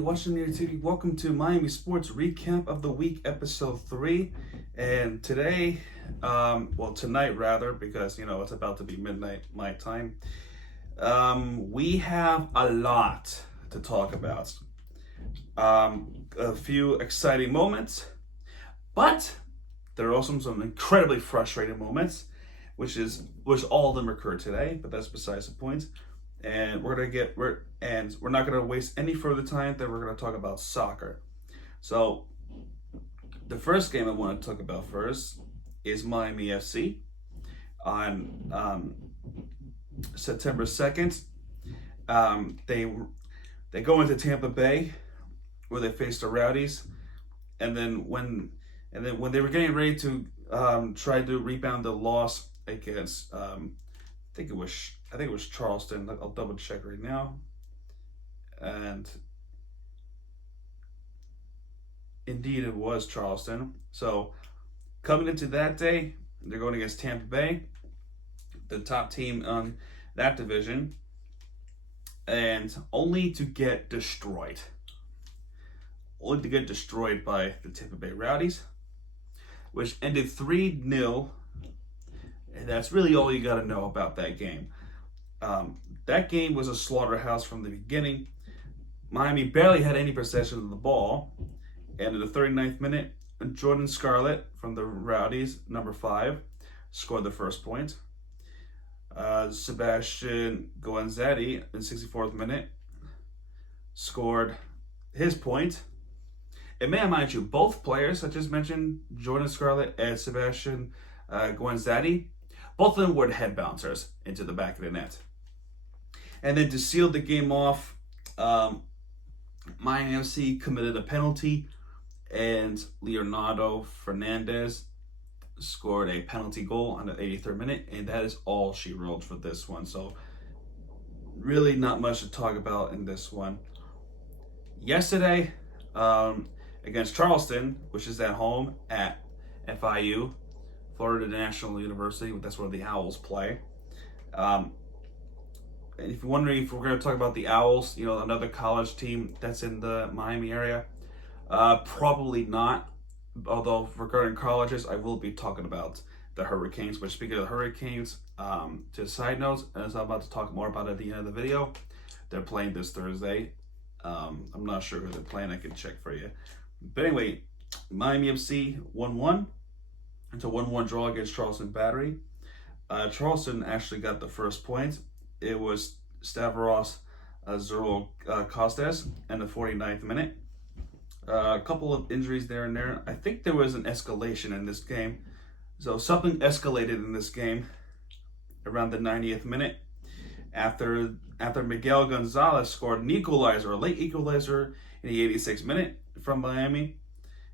watching the ROTW. Welcome to Miami Sports Recap of the Week, Episode 3. And today, tonight rather, because, it's about to be midnight my time, we have a lot to talk about. A few exciting moments, but there are also some incredibly frustrating moments, which all of them occur today, but that's besides the point. And we're not gonna waste any further time. Then we're gonna talk about soccer. So the first game I want to talk about first is Miami FC on September 2nd. They go into Tampa Bay where they face the Rowdies, and then when they were getting ready to try to rebound the loss against I think it was Charleston. I'll double check right now. And indeed it was Charleston. So coming into that day, they're going against Tampa Bay, the top team on that division, and only to get destroyed. Only to get destroyed by the Tampa Bay Rowdies, which ended 3-0. And that's really all you got to know about that game. That game was a slaughterhouse from the beginning. Miami barely had any possession of the ball. And in the 39th minute, Jordan Scarlett from the Rowdies, number 5, scored the first point. Sebastian Goanzatti in the 64th minute scored his point. And may I mind you, both players I just mentioned, Jordan Scarlett and Sebastian Goanzatti, both of them were head bouncers into the back of the net. And then to seal the game off, Miami FC committed a penalty, and Leonardo Fernandez scored a penalty goal on the 83rd minute, and that is all she wrote for this one. So really not much to talk about in this one. Yesterday, against Charleston, which is at home at FIU, Florida National University, that's where the Owls play. And if you're wondering if we're going to talk about the Owls, another college team that's in the Miami area, probably not. Although regarding colleges, I will be talking about the Hurricanes. But speaking of the Hurricanes, just side notes, as I'm about to talk more about at the end of the video, they're playing this Thursday. I'm not sure who they're playing. I can check for you. But anyway, Miami FC 1-1. It's a 1-1 draw against Charleston Battery. Charleston actually got the first point. It was Stavros Costes in the 49th minute. A couple of injuries there and there. I think there was an escalation in this game. So something escalated in this game around the 90th minute after Miguel Gonzalez scored an equalizer, a late equalizer in the 86th minute from Miami.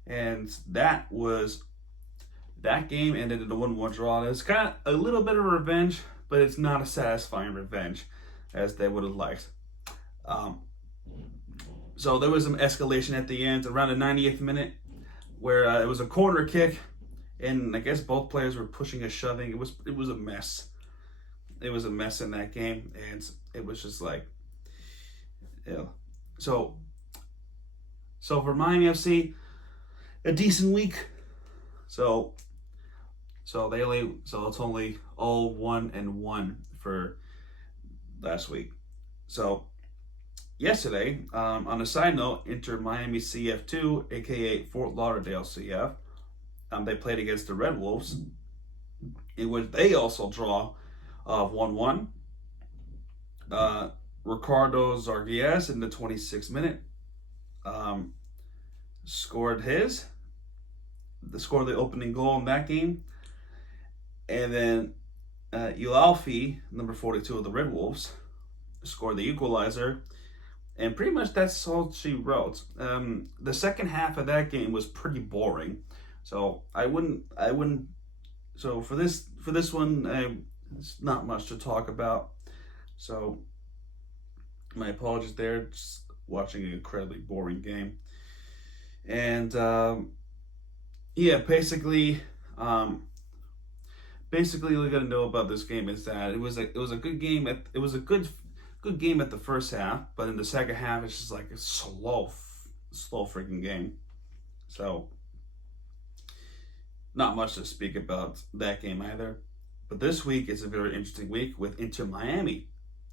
And that game ended in a 1-1 draw. It's kind of a little bit of revenge, but it's not a satisfying revenge as they would have liked. So there was some escalation at the end, around the 90th minute, where it was a corner kick, and I guess both players were pushing and shoving. It was a mess. It was a mess in that game, and it was just like, So for Miami FC, a decent week. So it's only all 1-1 for last week. So yesterday, on a side note, Inter Miami CF2, aka Fort Lauderdale CF, they played against the Red Wolves, in which they also draw of 1-1. Ricardo Zarguez in the 26th minute scored the opening goal in that game. And then Ulalfi, number 42 of the Red Wolves, scored the equalizer. And pretty much that's all she wrote. The second half of that game was pretty boring. So I wouldn't. So for this one, it's not much to talk about. So my apologies there. Just watching an incredibly boring game. And basically all you gotta know about this game is that it was a good game. It was a good good game at the first half, but in the second half, it's just like a slow freaking game. So, not much to speak about that game either. But this week is a very interesting week with Inter Miami.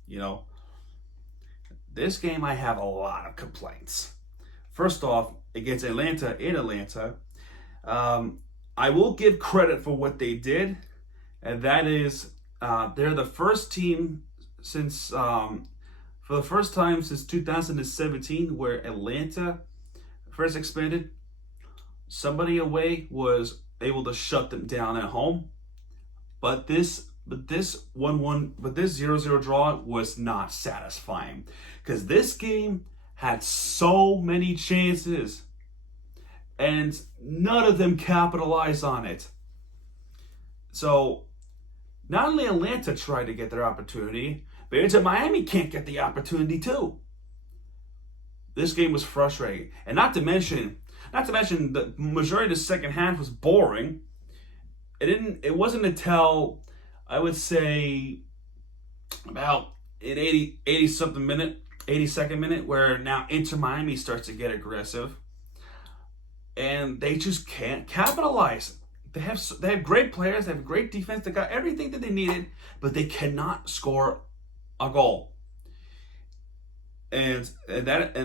You know, this game I have a lot of complaints. First off, against Atlanta in Atlanta, I will give credit for what they did, and that is they're the first team since for the first time since 2017 where Atlanta first expanded. Somebody away was able to shut them down at home, but this 0-0 draw was not satisfying because this game had so many chances and none of them capitalized on it. So not only Atlanta tried to get their opportunity, but Inter Miami can't get the opportunity too. This game was frustrating, and not to mention the majority of the second half was boring. It wasn't until I would say about an 82nd minute where now Inter Miami starts to get aggressive, and they just can't capitalize. They have great players, they have great defense, they got everything that they needed, but they cannot score a goal. And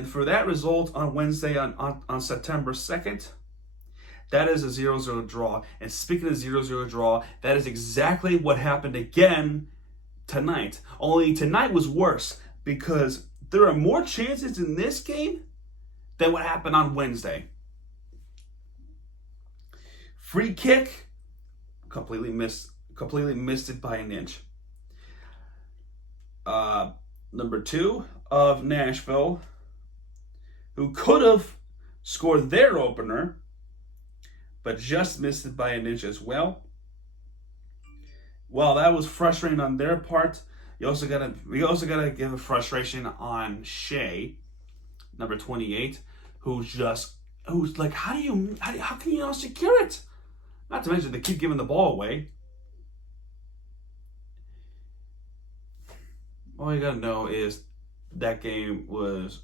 for that result on Wednesday on September 2nd, that is a 0-0 draw. And speaking of 0-0 draw, that is exactly what happened again tonight. Only tonight was worse because there are more chances in this game than what happened on Wednesday. Free kick, completely missed it by an inch. Number 2 of Nashville, who could have scored their opener, but just missed it by an inch as well. Well, that was frustrating on their part. We also gotta give a frustration on Shea, number 28, who's like, how can you not secure it? Not to mention they keep giving the ball away. All you gotta know is that game was.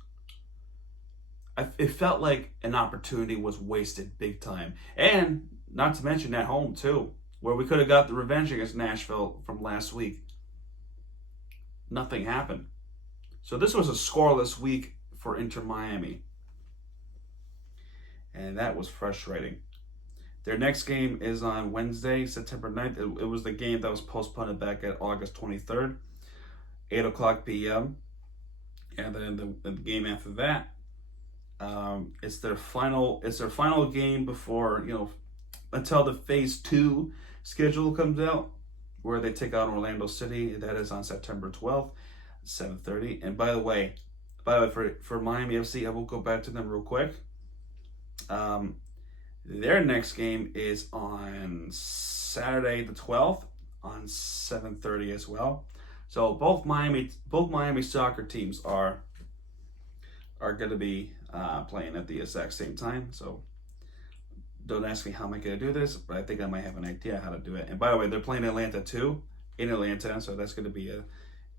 It felt like an opportunity was wasted big time, and not to mention at home too, where we could have got the revenge against Nashville from last week. Nothing happened. So this was a scoreless week for Inter Miami, and that was frustrating. Their next game is on Wednesday, September 9th. It was the game that was postponed back at August 23rd, 8 o'clock p.m. And then the game after that, it's their final game before, until the phase 2 schedule comes out, where they take on Orlando City. That is on September 12th, 7:30. And by the way, for Miami FC, I will go back to them real quick. Their next game is on Saturday the 12th on 7:30 as well. So both Miami soccer teams are going to be playing at the exact same time. So don't ask me how am I going to do this, but I think I might have an idea how to do it. And by the way, they're playing Atlanta too, in Atlanta, so that's going to be a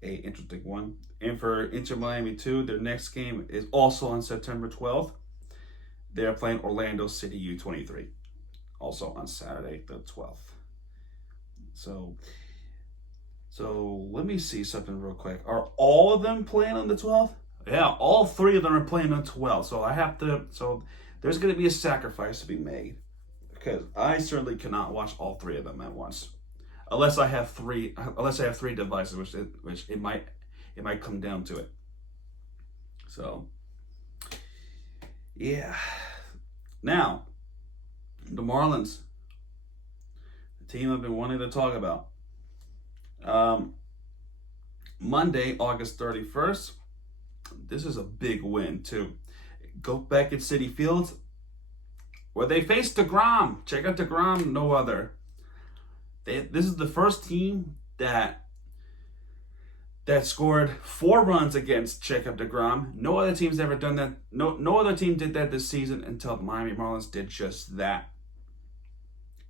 interesting one. And for Inter Miami too, their next game is also on September 12th. They're playing Orlando City U23, also on Saturday the 12th. So let me see something real quick. Are all of them playing on the 12th? Yeah, all 3 of them are playing on 12th. So there's going to be a sacrifice to be made, because I certainly cannot watch all 3 of them at once, unless I have 3 devices, which it might come down to it. So yeah. Now, the Marlins, the team I've been wanting to talk about. Monday, August 31st. This is a big win too. Go back at Citi Field, where they faced DeGrom. Check out DeGrom, no other. This is the first team that scored 4 runs against Jacob deGrom. No other team's ever done that. No other team did that this season until the Miami Marlins did just that.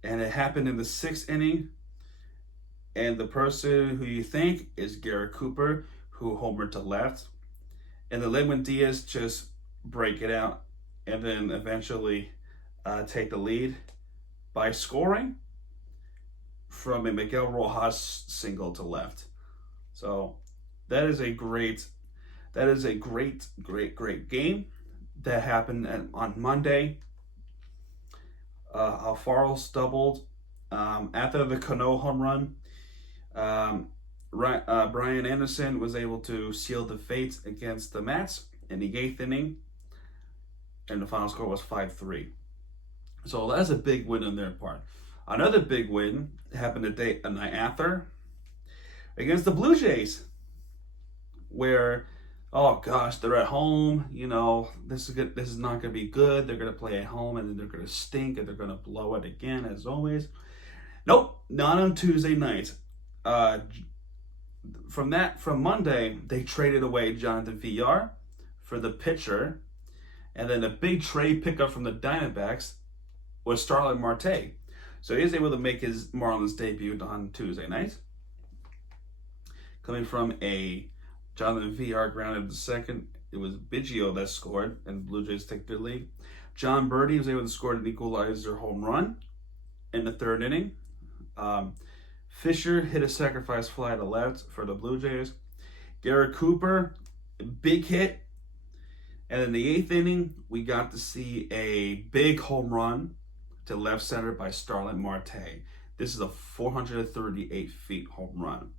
And it happened in the 6th inning. And the person who you think is Garrett Cooper, who homered to left, and then Lewin Diaz just break it out, and then eventually take the lead by scoring from a Miguel Rojas single to left. So that is a great game that happened on Monday. Alfaro's doubled after the Cano home run. Brian Anderson was able to seal the fate against the Mets in the 8th inning, and the final score was 5-3. So that's a big win on their part. Another big win happened a night after against the Blue Jays, where, oh gosh, they're at home. You know, this is good. This is not going to be good. They're going to play at home, and then they're going to stink, and they're going to blow it again, as always. Nope, not on Tuesday night. From Monday, they traded away Jonathan Villar for the pitcher, and then a big trade pickup from the Diamondbacks was Starling Marte. So he was able to make his Marlins debut on Tuesday night, coming from a Jonathan Villar grounded to second. It was Biggio that scored, and the Blue Jays take their lead. John Birdie was able to score an equalizer home run in the 3rd inning. Fisher hit a sacrifice fly to left for the Blue Jays. Garrett Cooper, big hit. And in the 8th inning, we got to see a big home run to left center by Starling Marte. This is a 438 feet home run.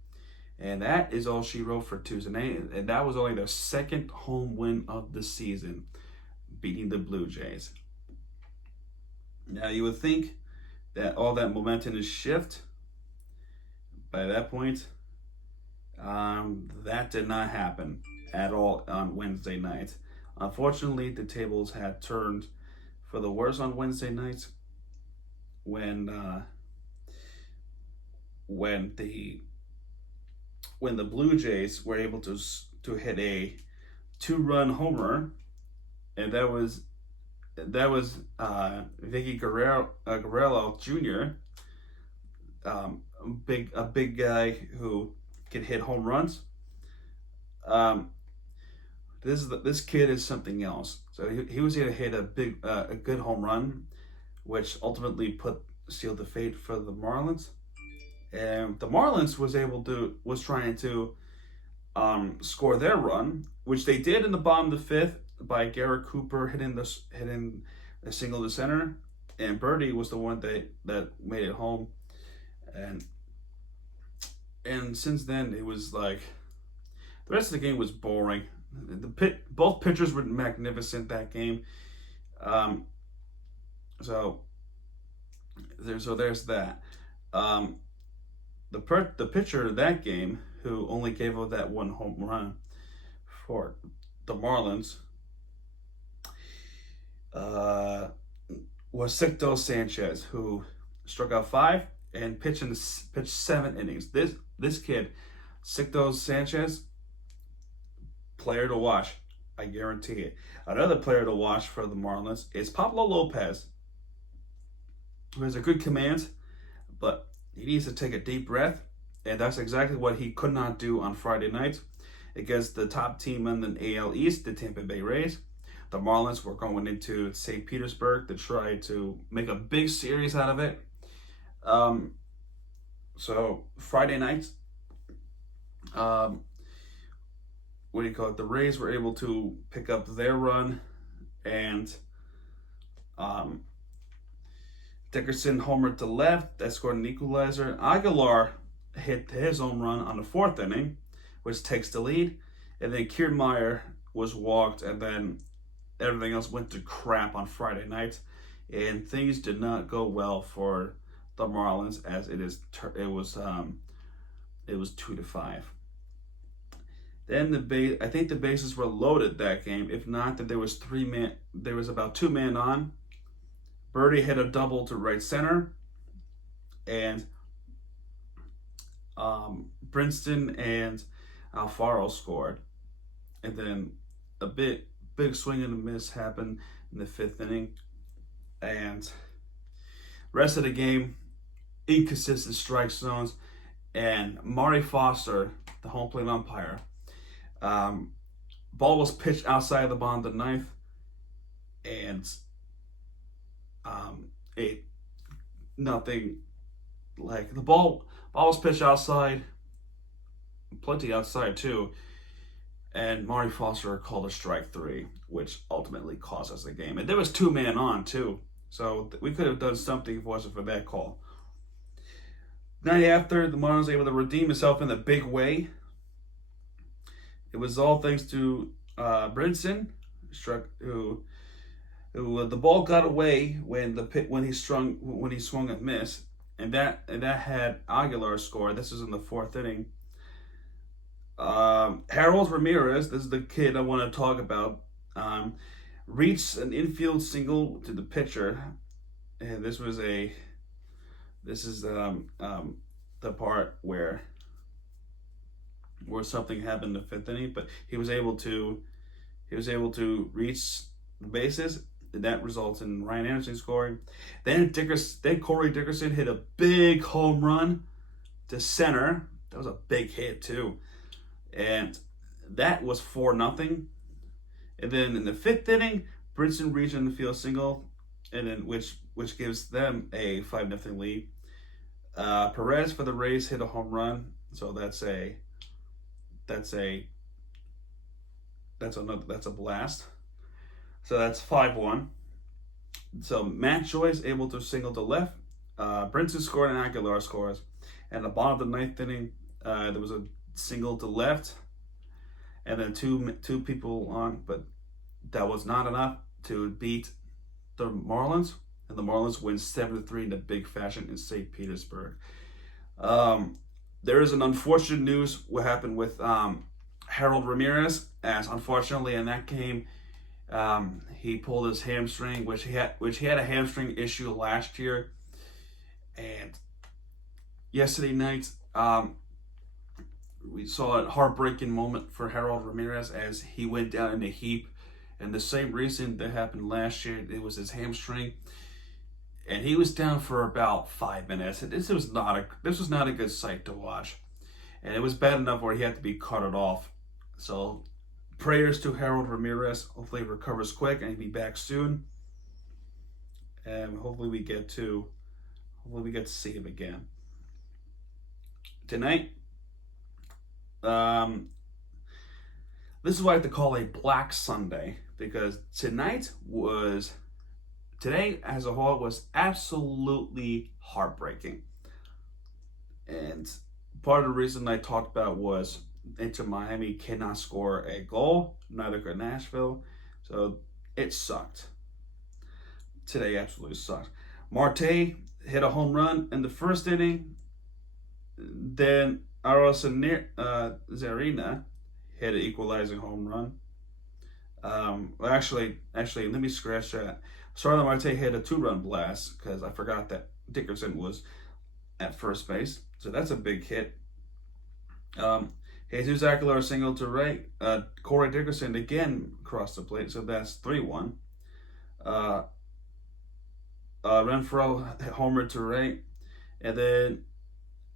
And that is all she wrote for Tuesday night. And that was only their 2nd home win of the season, beating the Blue Jays. Now, you would think that all that momentum is shift by that point. That did not happen at all on Wednesday night. Unfortunately, the tables had turned for the worse on Wednesday night when the Blue Jays were able to hit a 2-run homer, and that was Vicky Guerrero Jr., a big guy who can hit home runs. This kid is something else. So he was able to hit a good home run, which ultimately sealed the fate for the Marlins. And the Marlins was trying to score their run, which they did in the bottom of the 5th by Garrett Cooper hitting a single to center, and Birdie was the one that made it home. And since then, it was like the rest of the game was boring. Both pitchers were magnificent that game. So there's that. The pitcher of that game, who only gave up that 1 home run for the Marlins, was Sixto Sanchez, who struck out 5 and pitched 7 innings. This kid, Sixto Sanchez, player to watch, I guarantee it. Another player to watch for the Marlins is Pablo Lopez, who has a good command, but he needs to take a deep breath, and that's exactly what he could not do on Friday night against the top team in the AL East, the Tampa Bay Rays. The Marlins were going into St. Petersburg to try to make a big series out of it. So Friday night, the Rays were able to pick up their run, and Dickerson homered to left. That scored an equalizer. Aguilar hit his home run on the 4th inning, which takes the lead. And then Kiermaier was walked, and then everything else went to crap on Friday night. And things did not go well for the Marlins, as it was 2-5. Then I think the bases were loaded that game. If not, that there was about 2 men on. Birdie hit a double to right center, and Brinston and Alfaro scored. And then a big swing and a miss happened in the 5th inning. And rest of the game, inconsistent strike zones. And Maury Foster, the home plate umpire, Ball was pitched outside the bottom of the ninth, and it nothing like the ball was pitched outside, plenty outside too, and Marty Foster called a strike three, which ultimately cost us the game. And there was 2 men on too, so we could have done something if it wasn't for that call. The night after, the Marlins were able to redeem himself in a big way. It was all thanks to Brinson, who the ball got away when he swung and missed, and that had Aguilar score. This is in the 4th inning. Harold Ramirez, this is the kid I want to talk about, reached an infield single to the pitcher, and this is the part where something happened in the 5th inning, but he was able to reach the bases, and that results in Ryan Anderson scoring. Then Corey Dickerson hit a big home run to center. That was a big hit too, and that was 4-0. And then in the 5th inning, Brinson reached an infield single, and then which gives them a 5-0 lead. Perez for the Rays hit a home run, so that's a blast. So that's 5-1. So Matt Joyce able to single to left. Brinson scored and Aguilar scores. And at the bottom of the 9th inning, there was a single to left, and then two people on, but that was not enough to beat the Marlins. And the Marlins win 7-3 in a big fashion in St. Petersburg. There is an unfortunate news what happened with Harold Ramirez, as unfortunately in that game he pulled his hamstring, which he had a hamstring issue last year. And yesterday night we saw a heartbreaking moment for Harold Ramirez as he went down in a heap, and the same reason that happened last year. It was his hamstring, and he was down for about 5 minutes. This was not a good sight to watch, and it was bad enough where he had to be carted off. So prayers to Harold Ramirez. Hopefully he recovers quick and he'll be back soon, and hopefully we get to see him again tonight. This is what I like to call a Black Sunday, because today as a whole was absolutely heartbreaking. And part of the reason I talked about was Inter Miami cannot score a goal, neither could Nashville. So it sucked. Today absolutely sucked. Marte hit a home run in the 1st inning. Then Zarina hit an equalizing home run. Actually, let me scratch that. Starlin Marte hit a 2-run blast because I forgot that Dickerson was at first base. So that's a big hit. Jesus Aguilar single to right. Corey Dickerson again crossed the plate, so that's 3-1. Renfroe homer to right, and then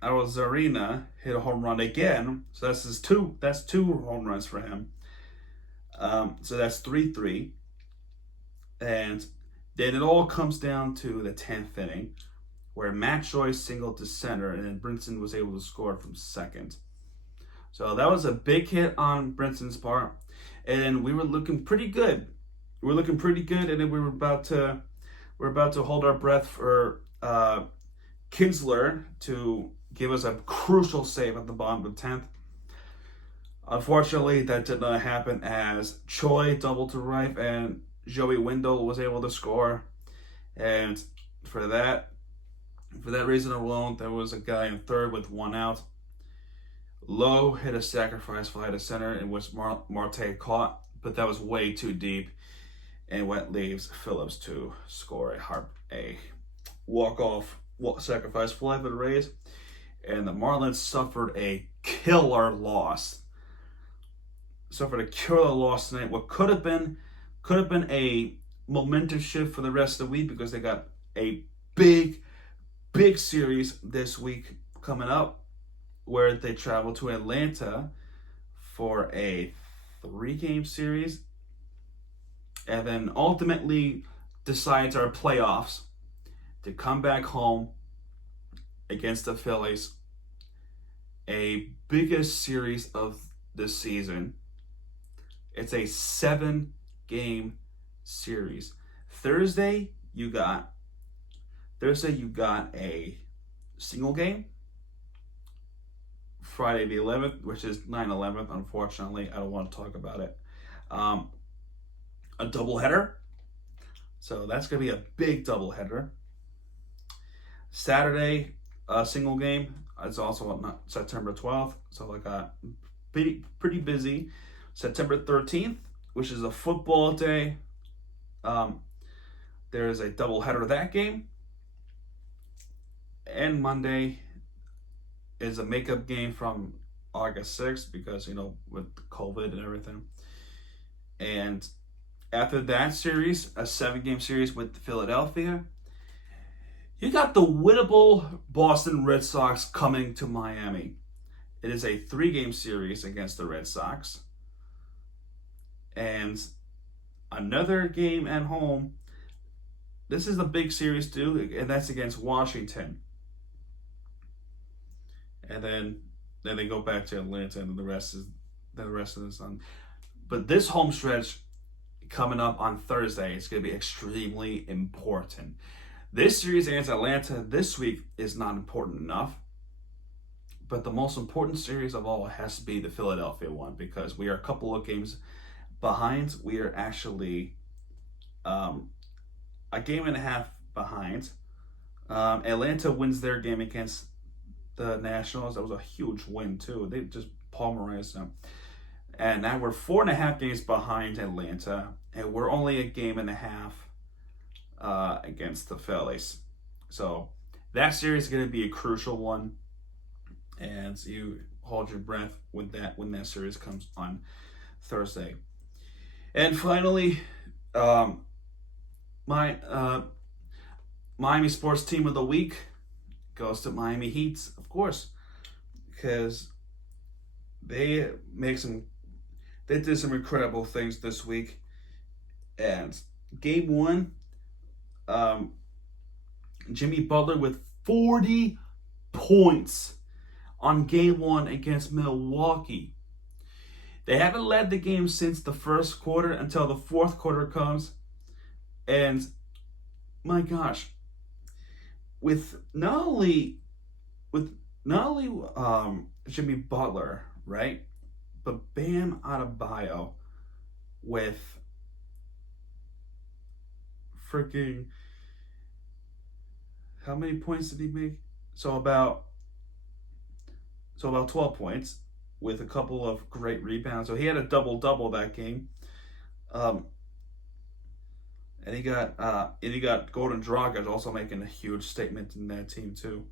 Zarina hit a home run again, so that's two home runs for him. So that's 3-3, and then it all comes down to the 10th inning, where Matt Joyce singled to center, and then Brinson was able to score from second. So that was a big hit on Brinson's part, and we were looking pretty good. And then we were about to hold our breath for Kinsler to give us a crucial save at the bottom of the 10th. Unfortunately, that did not happen, as Choi doubled to right and Joey Wendell was able to score. And for that reason alone, there was a guy in third with 1 out. Lowe hit a sacrifice fly to center, in which Marte caught, but that was way too deep, and what leaves Phillips to score a walk-off sacrifice fly for the Rays. And the Marlins suffered a killer loss. Tonight. What could have been a momentous shift for the rest of the week, because they got a big series this week coming up, where they travel to Atlanta for a 3-game series, and then ultimately decides our playoffs to come back home against the Phillies, a biggest series of this season. It's a 7-game series. Thursday you got a single game. Friday the 11th, which is 9/11, unfortunately, I don't want to talk about it. A doubleheader. So that's going to be a big doubleheader. Saturday, a single game. It's also on September 12th. So I got pretty busy. September 13th, which is a football day. There is a doubleheader of that game. And Monday is a makeup game from August 6th because, with COVID and everything. And after that series, a 7-game series with Philadelphia, you got the winnable Boston Red Sox coming to Miami. It is a 3-game series against the Red Sox. And another game at home. This is the big series too, and that's against Washington. And then they go back to Atlanta, and the rest is the sun. But this home stretch coming up on Thursday is going to be extremely important. This series against Atlanta this week is not important enough, but the most important series of all has to be the Philadelphia one, because we are a couple of games behind. We are actually a game and a half behind. Atlanta wins their game against the Nationals. That was a huge win too. They just pulverized them. And now we're 4.5 games behind Atlanta, and we're only a game and a half against the Phillies. So that series is going to be a crucial one, and you hold your breath when that series comes on Thursday. And finally, my Miami Sports Team of the Week goes to Miami Heat, of course, because they did some incredible things this week. And game 1, Jimmy Butler with 40 points on game 1 against Milwaukee. They haven't led the game since the first quarter until the fourth quarter comes. And my gosh, with not only Jimmy Butler, right, but Bam Adebayo with freaking, how many points did he make? So about 12 points with a couple of great rebounds. So he had a double-double that game. And he got Goran Dragic also making a huge statement in that team too.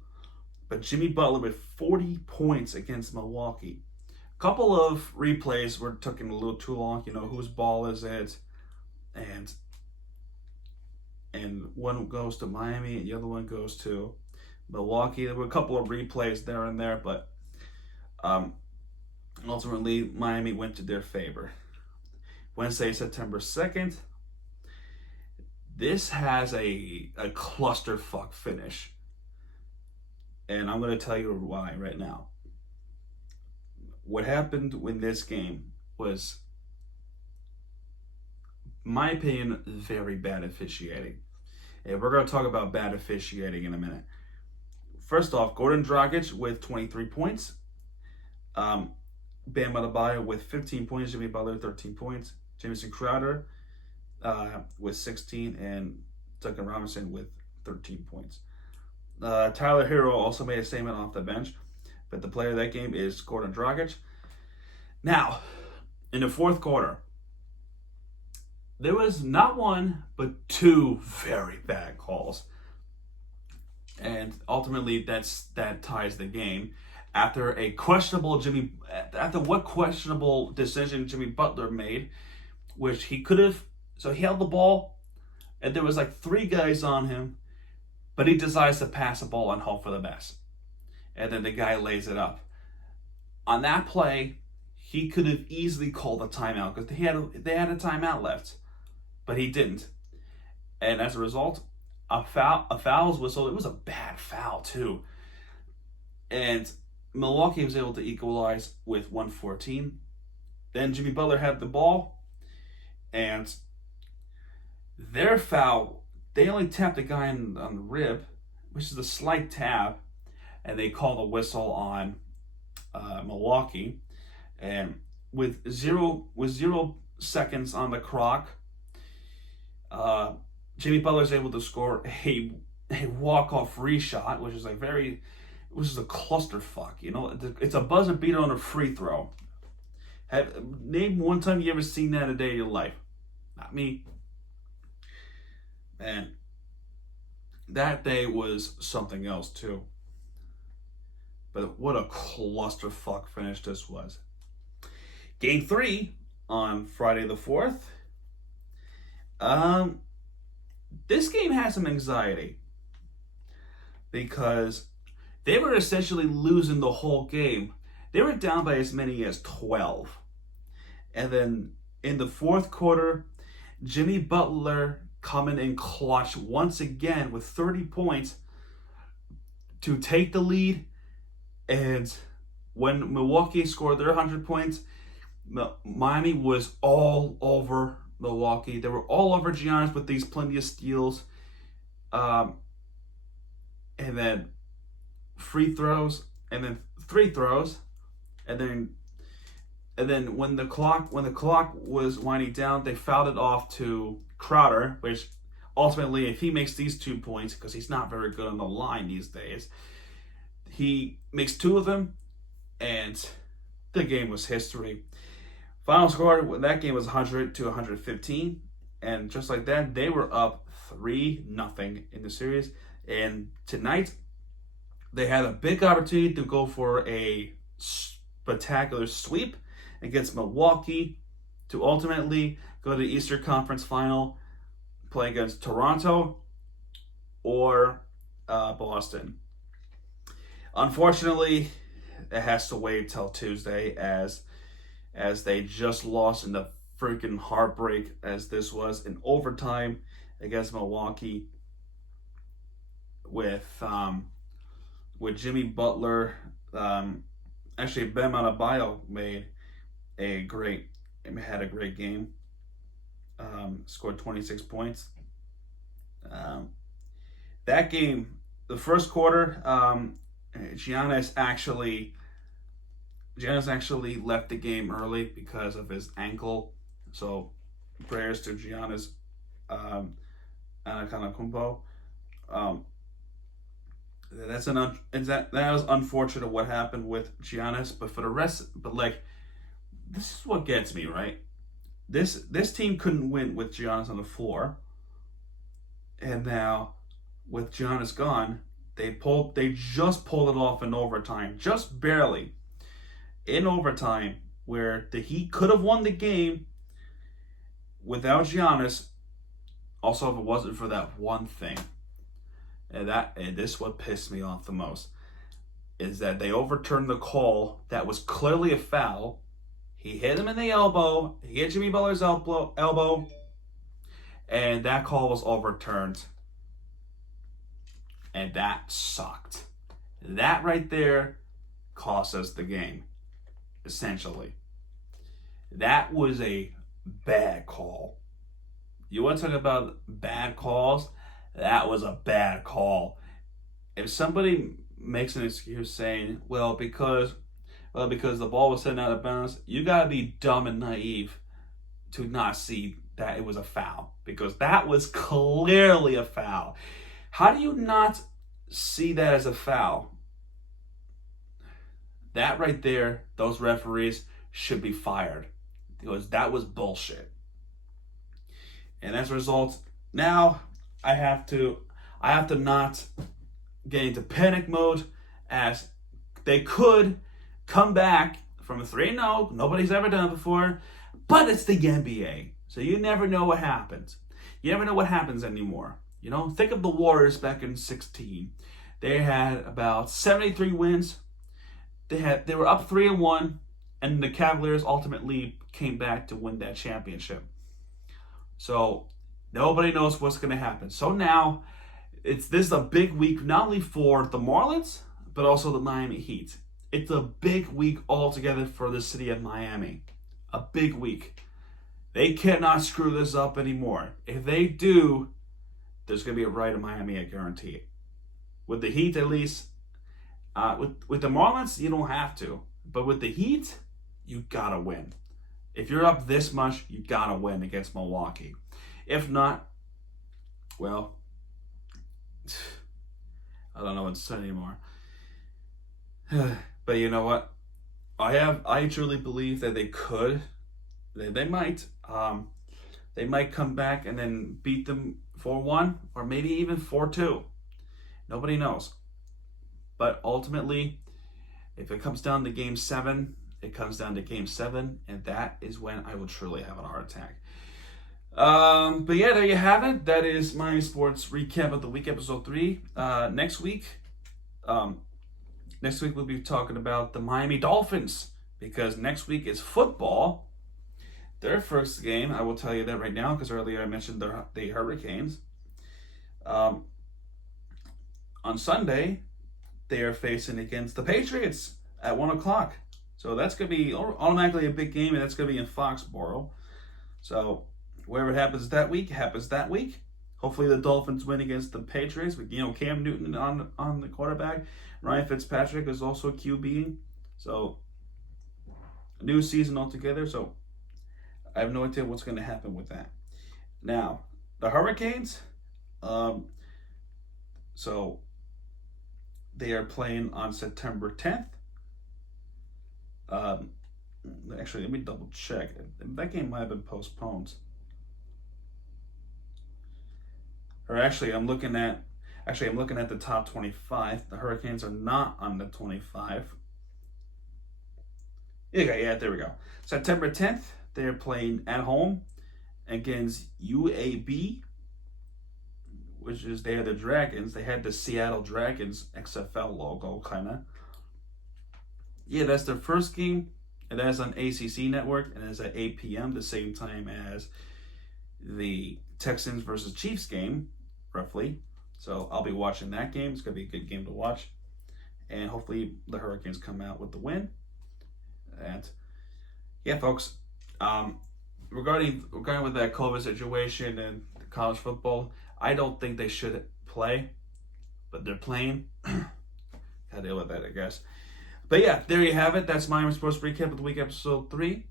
But Jimmy Butler with 40 points against Milwaukee. A couple of replays were taking a little too long. Whose ball is it? And one goes to Miami and the other one goes to Milwaukee. There were a couple of replays there and there, but ultimately Miami went to their favor. Wednesday, September 2nd. This has a clusterfuck finish. And I'm going to tell you why right now. What happened in this game was, in my opinion, very bad officiating. And we're going to talk about bad officiating in a minute. First off, Goran Dragic with 23 points. Bam Adebayo with 15 points. Jimmy Butler 13 points. Jamison Crowder with 16, and Duncan Robinson with 13 points. Tyler Hero also made a statement off the bench, but the player of that game is Goran Dragic. Now, in the fourth quarter, there was not one, but 2 very bad calls. And ultimately, that ties the game. After what questionable decision Jimmy Butler made, which he could have, so he held the ball, and there was like 3 guys on him, but he decides to pass the ball and hope for the best. And then the guy lays it up. On that play, he could have easily called a timeout because they had a timeout left, but he didn't. And as a result, a foul was whistled. It was a bad foul too. And Milwaukee was able to equalize with 1:14. Then Jimmy Butler had the ball, and their foul, they only tapped the guy on the rib, which is a slight tap, and they called a whistle on Milwaukee. And with zero seconds on the clock, Jimmy Butler is able to score a walk-off free shot, which is a clusterfuck. You know, it's a buzzer beater on a free throw. Name one time you ever seen that in a day of your life. Not me. Man, that day was something else too. But what a clusterfuck finish this was. Game 3 on Friday the 4th. This game had some anxiety because they were essentially losing the whole game. They were down by as many as 12. And then in the fourth quarter, Jimmy Butler coming in clutch once again with 30 points to take the lead. And when Milwaukee scored their 100 points, Miami was all over Milwaukee. They were all over Giannis with these plenty of steals. And then free throws, and then 3 throws, and then when the clock was winding down, they fouled it off to Crowder, which ultimately, if he makes these 2 points, because he's not very good on the line these days, he makes 2 of them, and the game was history. Final score when that game was 100-115, and just like that, they were up 3-0 in the series. And tonight, they had a big opportunity to go for a spectacular sweep against Milwaukee to ultimately go to the Eastern Conference Final, play against Toronto or Boston. Unfortunately, it has to wait till Tuesday as they just lost in the freaking heartbreak as this was in overtime against Milwaukee with Jimmy Butler. Actually, Ben Adebayo had a great game. Scored 26 points. That game, the first quarter, Giannis actually left the game early because of his ankle. So prayers to Giannis Antetokounmpo. That was unfortunate what happened with Giannis, but for the rest, this is what gets me, right? This team couldn't win with Giannis on the floor, and now with Giannis gone, they just pulled it off in overtime, just barely, in overtime, where the Heat could have won the game without Giannis. Also, if it wasn't for that one thing. And this is what pissed me off the most, is that they overturned the call that was clearly a foul. He hit him in the elbow. He hit Jimmy Butler's elbow. And that call was overturned. And that sucked. That right there cost us the game, essentially. That was a bad call. You want to talk about bad calls? That was a bad call. If somebody makes an excuse saying, because the ball was sent out of bounds, you gotta be dumb and naive to not see that it was a foul, because that was clearly a foul. How do you not see that as a foul? That right there, those referees should be fired, because that was bullshit. And as a result, now I have to not get into panic mode, as they could come back from a 3-0. Nobody's ever done it before, but it's the NBA, so you never know what happens. You never know what happens anymore. You know, think of the Warriors back in 2016. They had about 73 wins. They were up 3-1, and the Cavaliers ultimately came back to win that championship. So nobody knows what's going to happen. So now this is a big week, not only for the Marlins, but also the Miami Heat. It's a big week altogether for the city of Miami. A big week. They cannot screw this up anymore. If they do, there's going to be a riot in Miami, I guarantee it. With the Heat, at least. With the Marlins, you don't have to. But with the Heat, you got to win. If you're up this much, you got to win against Milwaukee. If not, well, I don't know what to say anymore. But you know what? I truly believe that they could. They might. They might come back and then beat them 4-1 or maybe even 4-2. Nobody knows. But ultimately, if it comes down to Game 7, it comes down to Game 7, and that is when I will truly have a heart attack. But yeah, there you have it. That is my sports recap of the week, episode 3. Next week we'll be talking about the Miami Dolphins, because next week is football. Their first game, I will tell you that right now, because earlier I mentioned the Hurricanes. On Sunday, they are facing against the Patriots at 1 o'clock. So that's going to be automatically a big game, and that's going to be in Foxborough. So whatever happens that week, happens that week. Hopefully the Dolphins win against the Patriots with, Cam Newton on the quarterback. Ryan Fitzpatrick is also QBing. So a new season altogether. So I have no idea what's going to happen with that. Now, the Hurricanes, so they are playing on September 10th. Actually, let me double check. That game might have been postponed. Or actually, I'm looking at the top 25. The Hurricanes are not on the 25. Yeah, there we go. September 10th, they're playing at home against UAB, which is, they are the Dragons. They had the Seattle Dragons XFL logo, kind of. Yeah, that's their first game. It is on ACC Network, and it's at 8 p.m., the same time as the Texans versus Chiefs game, roughly. So I'll be watching that game. It's going to be a good game to watch. And hopefully the Hurricanes come out with the win. And yeah, folks, regarding with that COVID situation and college football, I don't think they should play, but they're playing. Gotta deal with that, I guess. But yeah, there you have it. That's my sports recap of the week, episode 3.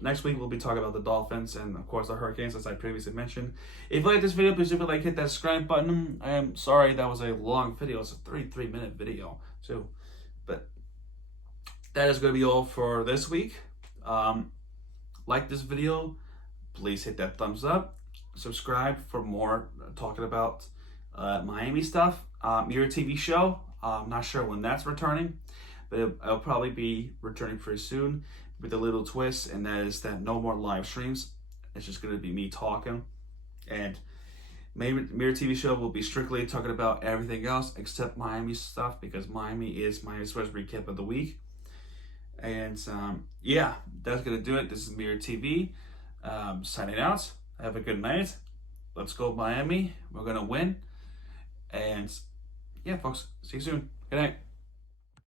Next week, we'll be talking about the Dolphins and, of course, the Hurricanes, as I previously mentioned. If you like this video, please hit that subscribe button. I am sorry that was a long video. It's a 33-minute video, too. But that is going to be all for this week. Like this video, please hit that thumbs up. Subscribe for more talking about Miami stuff. Mirror TV show. I'm not sure when that's returning, but it'll probably be returning pretty soon with a little twist, and that is that no more live streams. It's just going to be me talking, and Mirror TV show will be strictly talking about everything else except Miami stuff, because Miami is my sports recap of the week. And yeah, that's going to do it. This is Mirror TV signing out. Have a good night. Let's go Miami. We're going to win. And yeah, folks, see you soon. Good night.